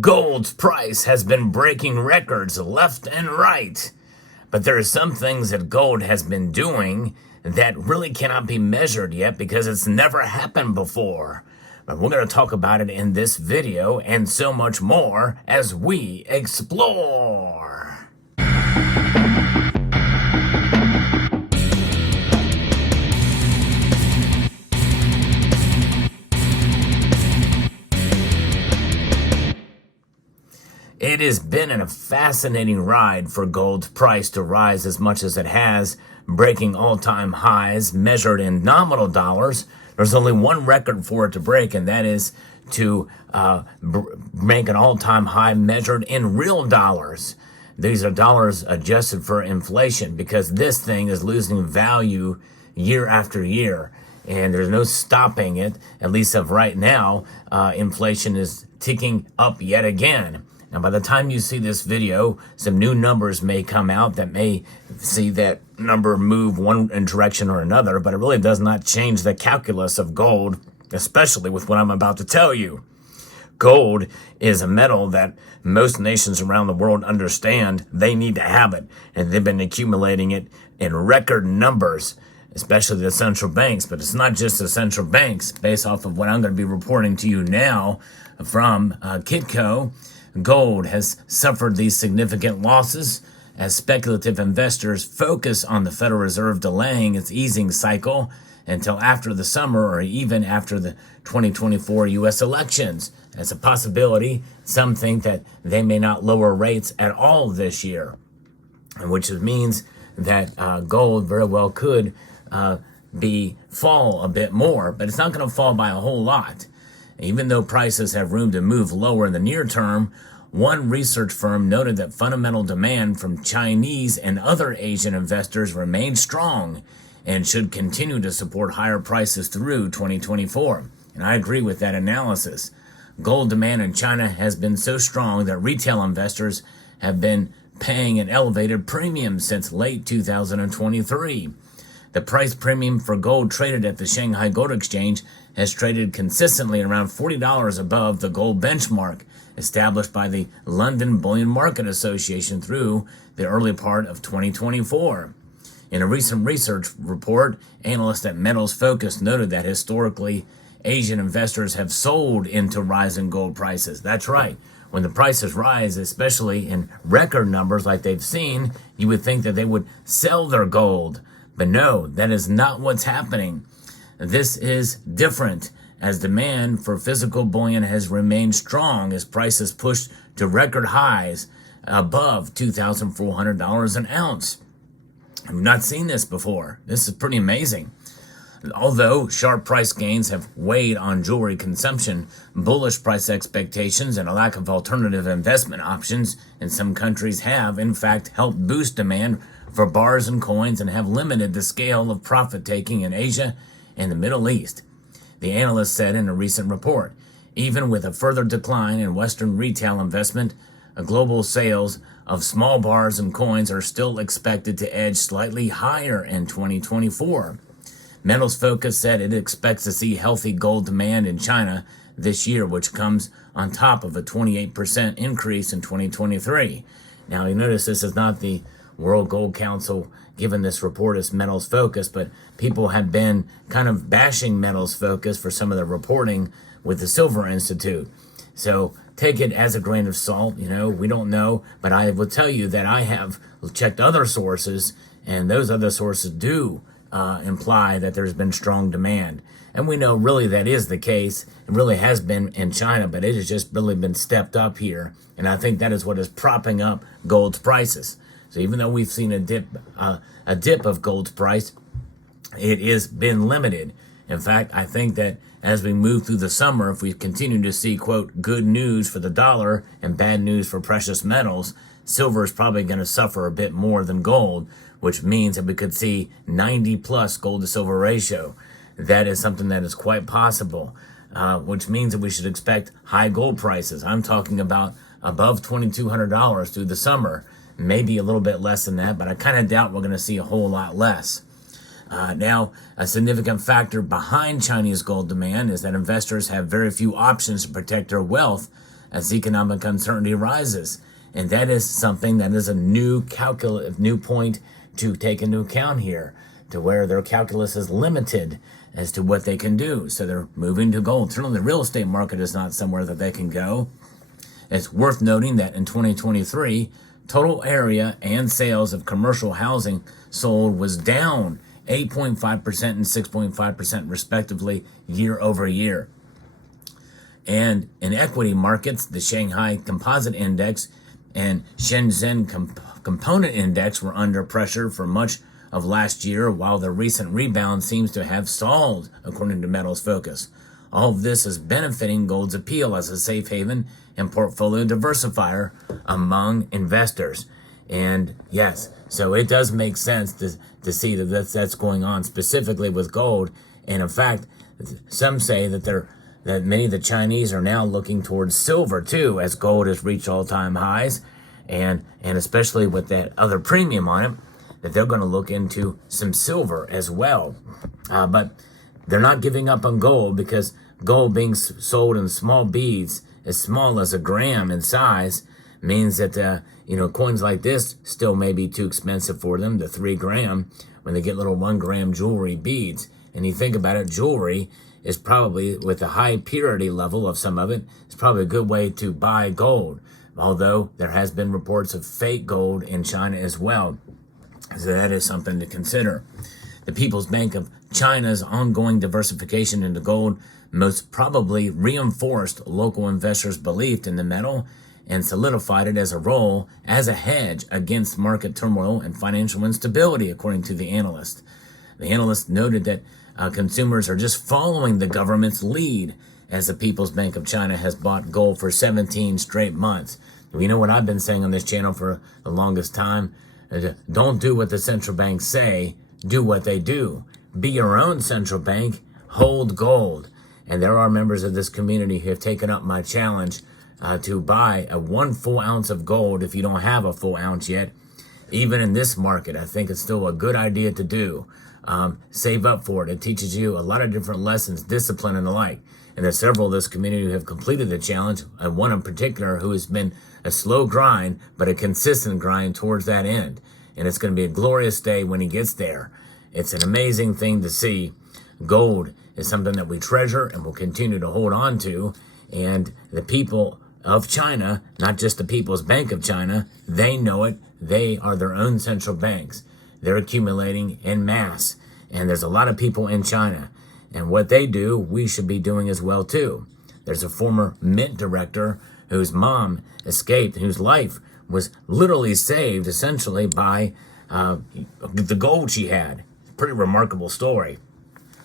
Gold's price has been breaking records left and right. But there are some things that gold has been doing that really cannot be measured yet because it's never happened before. But we're going to talk about it in this video and so much more as we explore. It has been a fascinating ride for gold's price to rise as much as it has, breaking all-time highs measured in nominal dollars. There's only one record for it to break, and that is to make an all-time high measured in real dollars. These are dollars adjusted for inflation because this thing is losing value year after year, and there's no stopping it, at least of right now. Inflation is ticking up yet again. Now, by the time you see this video, some new numbers may come out that may see that number move one direction or another, but it really does not change the calculus of gold, especially with what I'm about to tell you. Gold is a metal that most nations around the world understand they need to have it, and they've been accumulating it in record numbers, especially the central banks. But it's not just the central banks. Based off of what I'm going to be reporting to you now from Kitco, gold has suffered these significant losses as speculative investors focus on the Federal Reserve delaying its easing cycle until after the summer or even after the 2024 U.S. elections. As a possibility, some think that they may not lower rates at all this year, which means that gold very well could fall a bit more, but it's not going to fall by a whole lot. Even though prices have room to move lower in the near term, one research firm noted that fundamental demand from Chinese and other Asian investors remains strong and should continue to support higher prices through 2024. And I agree with that analysis. Gold demand in China has been so strong that retail investors have been paying an elevated premium since late 2023. The price premium for gold traded at the Shanghai Gold Exchange has traded consistently around $40 above the gold benchmark established by the London Bullion Market Association through the early part of 2024. In a recent research report, analysts at Metals Focus noted that historically, Asian investors have sold into rising gold prices. That's right. When the prices rise, especially in record numbers like they've seen, you would think that they would sell their gold. But no, that is not what's happening. This is different, as demand for physical bullion has remained strong as prices pushed to record highs above $2,400 an ounce. I've not seen this before. This is pretty amazing. Although sharp price gains have weighed on jewelry consumption, bullish price expectations and a lack of alternative investment options in some countries have, in fact, helped boost demand for bars and coins and have limited the scale of profit-taking in Asia and the Middle East. The analyst said in a recent report, even with a further decline in Western retail investment, global sales of small bars and coins are still expected to edge slightly higher in 2024. Metals Focus said it expects to see healthy gold demand in China this year, which comes on top of a 28% increase in 2023. Now, you notice this is not the World Gold Council given this report as Metals Focus, but people have been kind of bashing Metals Focus for some of the reporting with the Silver Institute. So take it as a grain of salt. We don't know, but I will tell you that I have checked other sources, and those other sources do imply that there's been strong demand. And we know really that is the case. It really has been in China, but it has just really been stepped up here. And I think that is what is propping up gold's prices. So even though we've seen a dip of gold's price, it has been limited. In fact, I think that as we move through the summer, if we continue to see, quote, good news for the dollar and bad news for precious metals, silver is probably going to suffer a bit more than gold, which means that we could see 90 plus gold to silver ratio. That is something that is quite possible, which means that we should expect high gold prices. I'm talking about above $2,200 through the summer. Maybe a little bit less than that, but I kind of doubt we're going to see a whole lot less. Now, a significant factor behind Chinese gold demand is that investors have very few options to protect their wealth as economic uncertainty rises. And that is something that is a new point to take into account here, to where their calculus is limited as to what they can do. So they're moving to gold. Certainly the real estate market is not somewhere that they can go. It's worth noting that in 2023, total area and sales of commercial housing sold was down 8.5% and 6.5% respectively year over year. And in equity markets, the Shanghai Composite Index and Shenzhen Component Index were under pressure for much of last year, while the recent rebound seems to have stalled, according to Metals Focus. All of this is benefiting gold's appeal as a safe haven and portfolio diversifier among investors. And yes, so it does make sense to see that's going on specifically with gold. And in fact, some say that many of the Chinese are now looking towards silver too, as gold has reached all-time highs, and especially with that other premium on it, that they're going to look into some silver as well. But they're not giving up on gold, because gold being sold in small beads, as small as a gram in size, means that coins like this still may be too expensive for them, the 3 gram, when they get little 1 gram jewelry beads. And you think about it, jewelry is probably, with the high purity level of some of it, it's probably a good way to buy gold. Although there has been reports of fake gold in China as well. So that is something to consider. The People's Bank of China's ongoing diversification into gold most probably reinforced local investors' belief in the metal and solidified it as a hedge against market turmoil and financial instability, according to the analyst. The analyst noted that consumers are just following the government's lead, as the People's Bank of China has bought gold for 17 straight months. You know what I've been saying on this channel for the longest time? Don't do what the central banks say, do what they do. Be your own central bank, hold gold. And there are members of this community who have taken up my challenge to buy a 1 full ounce of gold if you don't have a full ounce yet. Even in this market, I think it's still a good idea to do. Save up for it. It teaches you a lot of different lessons, discipline and the like. And there's several of this community who have completed the challenge, and one in particular who has been a slow grind, but a consistent grind towards that end. And it's going to be a glorious day when he gets there. It's an amazing thing to see. Gold is something that we treasure and will continue to hold on to. And the people of China, not just the People's Bank of China, they know it. They are their own central banks. They're accumulating en masse. And there's a lot of people in China. And what they do, we should be doing as well too. There's a former Mint director whose mom escaped, whose life was literally saved essentially by the gold she had. Pretty remarkable story.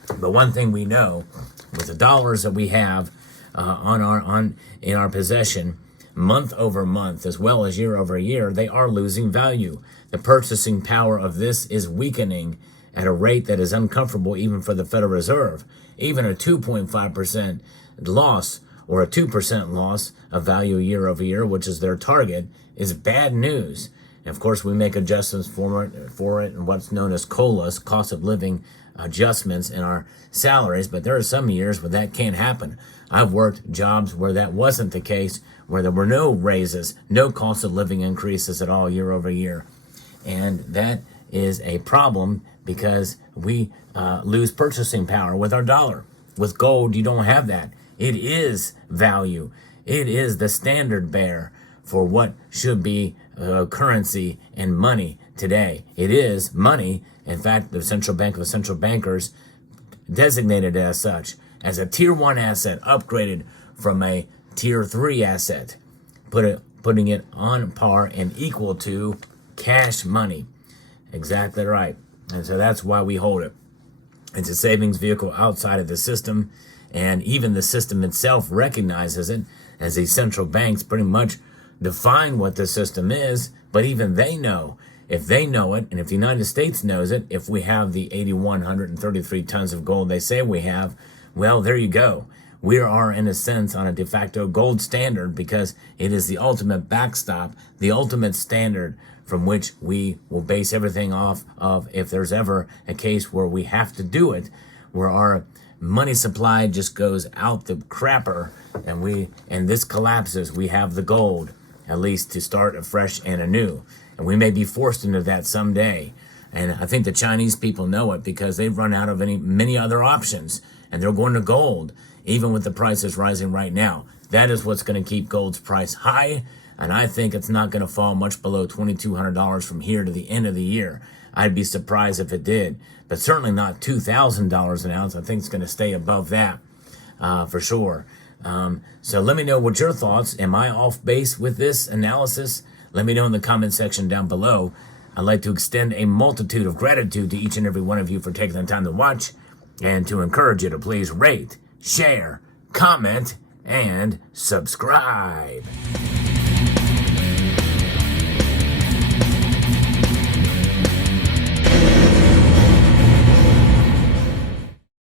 But one thing we know, with the dollars that we have in our possession, month over month as well as year over year, they are losing value. The purchasing power of this is weakening at a rate that is uncomfortable even for the Federal Reserve. Even a 2.5% loss or a 2% loss of value year over year, which is their target, is bad news. And of course, we make adjustments for it and what's known as COLAs, cost of living adjustments in our salaries, but there are some years where that can't happen. I've worked jobs where that wasn't the case, where there were no raises, no cost of living increases at all year over year. And that is a problem because we lose purchasing power with our dollar. With gold, you don't have that. It is value. It is the standard bearer for what should be currency and money today. It is money. In fact, the Central Bank of Central Bankers designated it as such, as a Tier 1 asset, upgraded from a Tier 3 asset, putting it on par and equal to cash money. Exactly right. And so that's why we hold it. It's a savings vehicle outside of the system, and even the system itself recognizes it, as these central banks pretty much define what the system is, but even they know. If they know it, and if the United States knows it, if we have the 8,133 tons of gold they say we have, well, there you go. We are, in a sense, on a de facto gold standard, because it is the ultimate backstop, the ultimate standard from which we will base everything off of if there's ever a case where we have to do it, where our money supply just goes out the crapper and this collapses, we have the gold, at least to start afresh and anew. And we may be forced into that someday. And I think the Chinese people know it because they've run out of many other options, and they're going to gold, even with the prices rising right now. That is what's going to keep gold's price high, and I think it's not going to fall much below $2,200 from here to the end of the year. I'd be surprised if it did, but certainly not $2,000 an ounce. I think it's going to stay above that for sure. So let me know what your thoughts. Am I off base with this analysis? Let me know in the comment section down below. I'd like to extend a multitude of gratitude to each and every one of you for taking the time to watch, and to encourage you to please rate, share, comment, and subscribe.